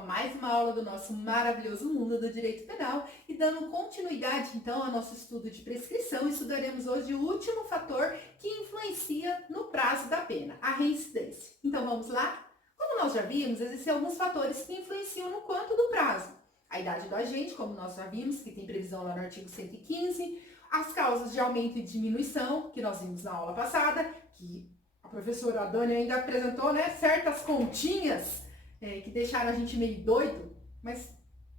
mais uma aula do nosso maravilhoso mundo do direito penal e dando continuidade então ao nosso estudo de prescrição, estudaremos hoje o último fator que influencia no prazo da pena, a reincidência. Então vamos lá? Como nós já vimos, existem alguns fatores que influenciam no quanto do prazo. A idade do agente, como nós já vimos, que tem previsão lá no artigo 115, as causas de aumento e diminuição, que nós vimos na aula passada, que a professora Dani ainda apresentou, né, certas continhas que deixaram a gente meio doido, mas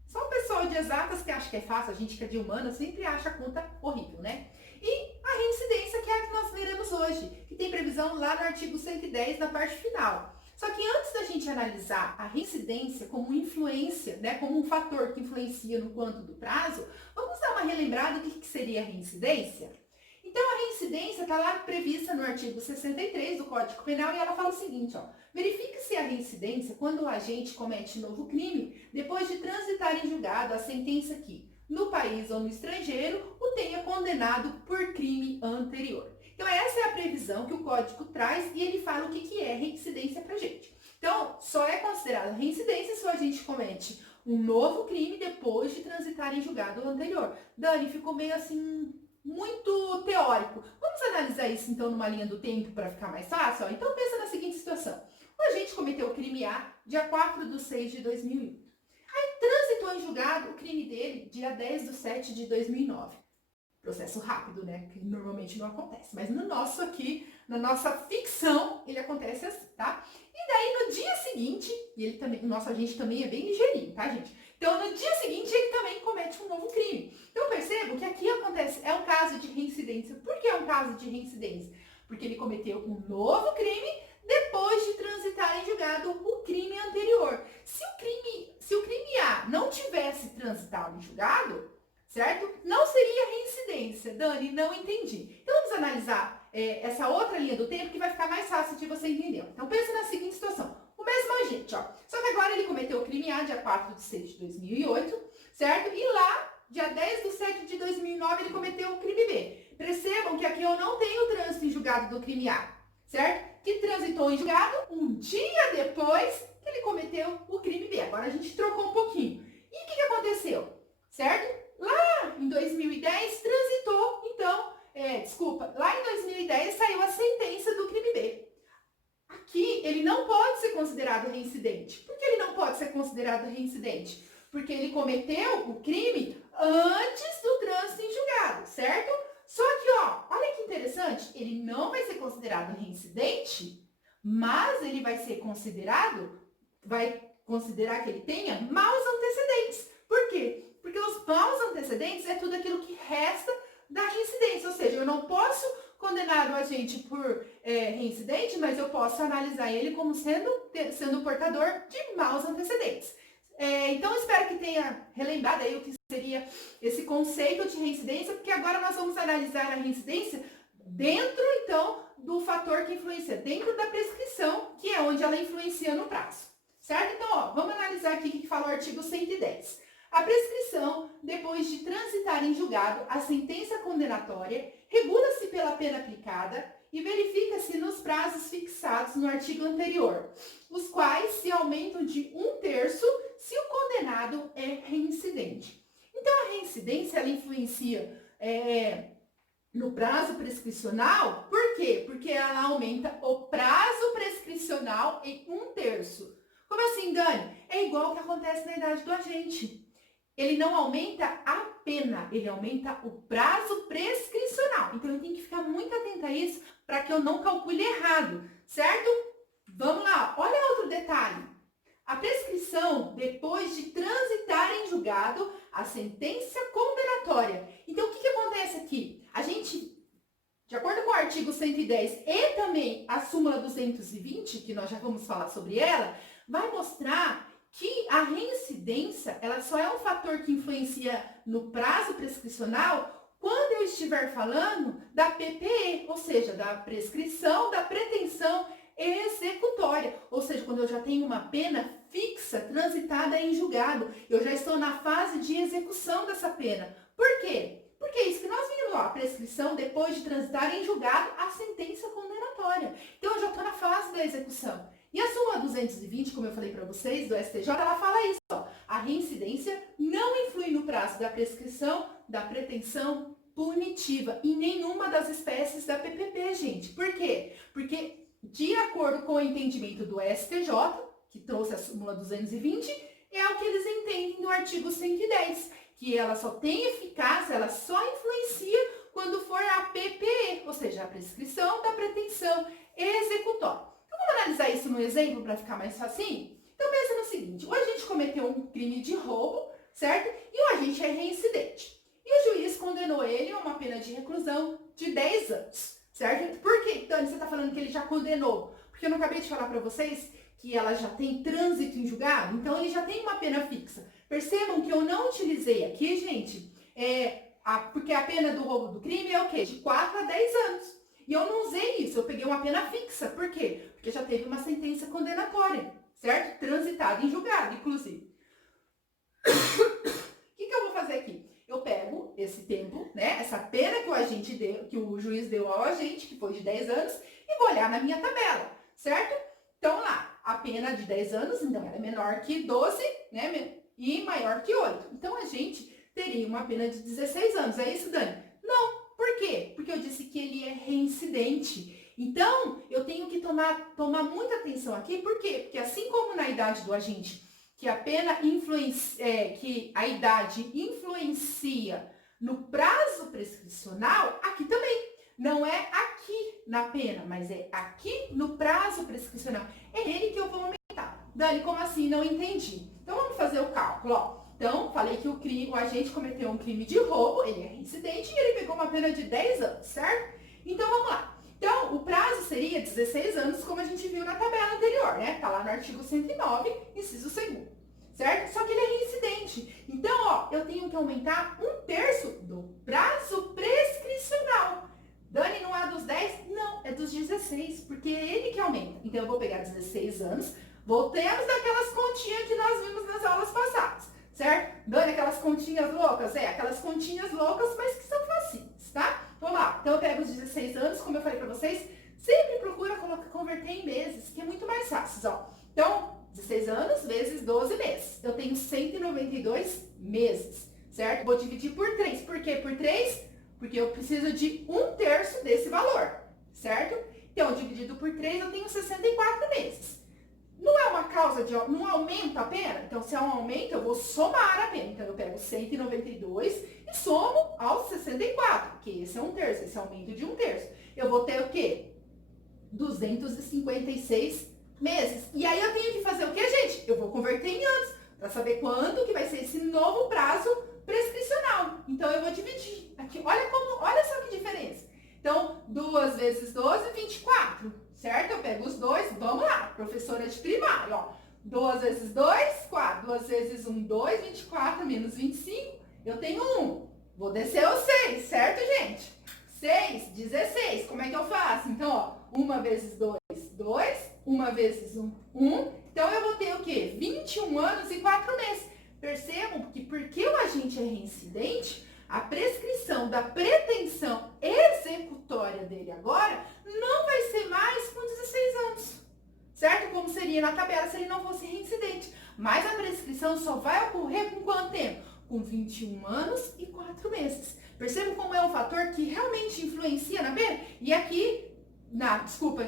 só o pessoal de exatas que acha que é fácil, a gente que é de humana sempre acha a conta horrível, né? E a reincidência, que é a que nós veremos hoje, que tem previsão lá no artigo 110, na parte final. Só que antes da gente analisar a reincidência como influência, né, como um fator que influencia no quanto do prazo, vamos dar uma relembrada do que seria a reincidência? Então, a reincidência está lá prevista no artigo 63 do Código Penal e ela fala o seguinte, ó: verifique-se a reincidência quando o agente comete novo crime depois de transitar em julgado a sentença que, no país ou no estrangeiro, o tenha condenado por crime anterior. Então, essa é a previsão que o Código traz e ele fala o que é reincidência pra gente. Então, só é considerada reincidência se o agente comete um novo crime depois de transitar em julgado anterior. Dani, ficou meio assim muito teórico. Vamos analisar isso então numa linha do tempo para ficar mais fácil? Então pensa na seguinte situação. O agente cometeu o crime A dia 4/6/2001. Aí transitou em julgado o crime dele dia 10/7/2009. Processo rápido, né? Que normalmente não acontece. Mas no nosso aqui, na nossa ficção, ele acontece assim, tá? E daí no dia seguinte, e ele também, o nosso agente também é bem ligeirinho, tá, gente? Então no dia seguinte ele também comete um novo crime. Então percebo que aqui acontece, é um caso de reincidência. Por que é um caso de reincidência? Porque ele cometeu um novo crime depois de transitar em julgado o crime anterior. Se o crime A não tivesse transitado em julgado, certo? Não seria reincidência. Dani, não entendi. Então vamos analisar essa outra linha do tempo que vai ficar mais fácil de você entender. Então pensa na seguinte situação. O mesmo agente, ó. Só que agora ele cometeu o crime A dia 4/6/2008, certo? E lá, dia 10/7/2009, ele cometeu o crime B. Percebam que aqui eu não tenho trânsito em julgado do crime A, certo? Que transitou em julgado um dia depois que ele cometeu o crime B. Agora a gente trocou um pouquinho. E o que aconteceu? Certo? Lá em 2010 transitou, então, lá em 2010 saiu a sentença do crime B. Aqui ele não pode ser considerado reincidente. Por que ele não pode ser considerado reincidente? Porque ele cometeu o crime antes do trânsito em julgado, certo? Só que, ó, olha que interessante, ele não vai ser considerado reincidente, mas ele vai considerar que ele tenha maus antecedentes. Por quê? Porque os maus antecedentes é tudo aquilo que resta da reincidência, ou seja, eu não posso condenar o agente por reincidente, mas eu posso analisar ele como sendo portador de maus antecedentes. Então, espero que tenha relembrado aí o que seria esse conceito de reincidência, porque agora nós vamos analisar a reincidência dentro, então, do fator que influencia, dentro da prescrição, que é onde ela influencia no prazo, certo? Então, ó, vamos analisar aqui o que fala o artigo 110. A prescrição, depois de transitar em julgado a sentença condenatória, regula-se pela pena aplicada e verifica-se nos prazos fixados no artigo anterior, os quais se aumentam de 1/3 se o condenado é reincidente. Então, a reincidência, ela influencia no prazo prescricional. Por quê? Porque ela aumenta o prazo prescricional em 1/3. Como assim, Dani? É igual ao que acontece na idade do agente. Ele não aumenta a pena, ele aumenta o prazo prescricional. Então, eu tenho que ficar muito atenta a isso para que eu não calcule errado, certo? Vamos lá, olha outro detalhe. A prescrição, depois de transitar em julgado a sentença condenatória. Então, o que acontece aqui? A gente, de acordo com o artigo 110 e também a súmula 220, que nós já vamos falar sobre ela, vai mostrar que a reincidência, ela só é um fator que influencia no prazo prescricional quando eu estiver falando da PPE, ou seja, da prescrição da pretensão executória, ou seja, quando eu já tenho uma pena fixa, transitada em julgado, eu já estou na fase de execução dessa pena. Por quê? Porque é isso que nós vimos, ó, a prescrição depois de transitar em julgado a sentença condenatória. Então, eu já estou na fase da execução. E a súmula 220, como eu falei para vocês, do STJ, ela fala isso, ó. A reincidência não influi no prazo da prescrição da pretensão punitiva em nenhuma das espécies da PPP, gente. Por quê? Porque, de acordo com o entendimento do STJ, que trouxe a súmula 220, é o que eles entendem no artigo 110, que ela só tem eficácia, ela só influencia quando for a PPE, ou seja, a prescrição da pretensão executória. Então, vamos analisar isso no exemplo para ficar mais facinho? Então, pensa no seguinte, o agente cometeu um crime de roubo, certo? E o agente é reincidente. E o juiz condenou ele a uma pena de reclusão de 10 anos, certo? Por que, Dani, você está falando que ele já condenou? Porque eu não acabei de falar para vocês que ela já tem trânsito em julgado? Então, ele já tem uma pena fixa. Percebam que eu não utilizei aqui, gente, porque a pena do roubo do crime é o quê? De 4 a 10 anos. E eu não usei isso, eu peguei uma pena fixa. Por quê? Porque já teve uma sentença condenatória, certo? Transitada em julgado, inclusive. O que eu vou fazer aqui? Eu pego esse tempo, né? Essa pena que o agente deu, que o juiz deu ao agente, que foi de 10 anos, e vou olhar na minha tabela, certo? Então lá, a pena de 10 anos, então ela é menor que 12, né? E maior que 8. Então a gente teria uma pena de 16 anos. É isso, Dani? Não. Por quê? Porque eu disse que ele é reincidente. Então, eu tenho que tomar muita atenção aqui. Por quê? Porque assim como na idade do agente, que a pena que a idade influencia no prazo prescricional, aqui também. Não é aqui na pena, mas é aqui no prazo prescricional. É ele que eu vou aumentar. Dani, como assim? Não entendi. Então, vamos fazer o cálculo, ó. Então, falei que o agente cometeu um crime de roubo, ele é reincidente e ele pegou uma pena de 10 anos, certo? Então, vamos lá. Então, o prazo seria 16 anos, como a gente viu na tabela anterior, né? Tá lá no artigo 109, inciso 2º, certo? Só que ele é reincidente. Então, ó, eu tenho que aumentar 1/3 do prazo prescricional. Dani, não é dos 10? Não, é dos 16, porque é ele que aumenta. Então, eu vou pegar 16 anos, voltemos daquelas continhas que nós vimos nas aulas passadas. Certo? Dani, aquelas continhas loucas? Aquelas continhas loucas, mas que são facinhas, tá? Vamos lá. Então, eu pego os 16 anos, como eu falei pra vocês, sempre procura converter em meses, que é muito mais fácil, ó. Então, 16 anos vezes 12 meses. Eu tenho 192 meses, certo? Vou dividir por 3. Por quê por 3? Porque eu preciso de 1/3 desse valor, certo? Então, dividido por 3, eu tenho 64 meses. Não é uma causa de... não aumenta a pena? Então, se é um aumento, eu vou somar a pena. Então, eu pego 192 e somo aos 64, que esse é 1/3, esse é aumento de 1/3. Eu vou ter o quê? 256 meses. E aí, eu tenho que fazer o quê, gente? Eu vou converter em anos, para saber quanto que vai ser esse novo prazo prescricional. Então, eu vou dividir. Aqui, olha só que diferença. Então, 2 vezes 12, 24. Certo? Eu pego os dois, vamos lá, professora de primário, ó. 2 vezes 2, 4. 2 vezes 1, 2, 24, menos 25, eu tenho 1. Vou descer o 6, certo, gente? 6, 16, como é que eu faço? Então, ó, 1 vezes 2, 2, 1 vezes 1, 1. Então, eu vou ter o quê? 21 anos e 4 meses. Percebam que porque o agente é reincidente, a prescrição da pretensão executória dele agora não vai ser mais com 16 anos, certo? Como seria na tabela se ele não fosse reincidente. Mas a prescrição só vai ocorrer com quanto tempo? Com 21 anos e 4 meses. Percebam como é um fator que realmente influencia na pena? E aqui,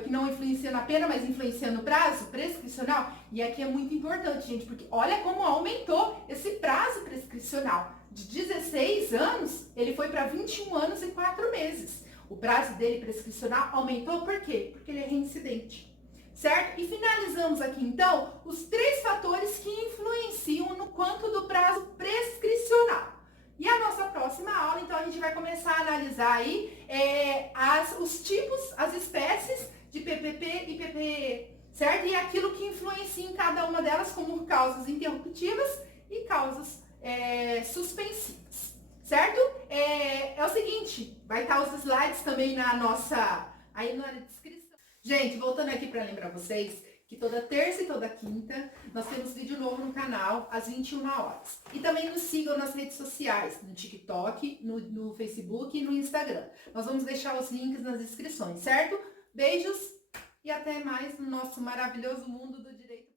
que não influencia na pena, mas influencia no prazo prescricional. E aqui é muito importante, gente, porque olha como aumentou esse prazo prescricional. De 16 anos, ele foi para 21 anos e 4 meses. O prazo dele prescricional aumentou por quê? Porque ele é reincidente, certo? E finalizamos aqui, então, os 3 fatores que influenciam no quanto do prazo prescricional. E a nossa próxima aula, então, a gente vai começar a analisar aí os tipos, as espécies de PPP e PPE, certo? E aquilo que influencia em cada uma delas como causas interruptivas e causas suspensivas, certo? É o seguinte, vai estar os slides também aí na descrição. Gente, voltando aqui para lembrar vocês que toda terça e toda quinta nós temos vídeo novo no canal às 21 horas. E também nos sigam nas redes sociais, no TikTok, no Facebook e no Instagram. Nós vamos deixar os links nas descrições, certo? Beijos! e até mais no nosso maravilhoso mundo do direito.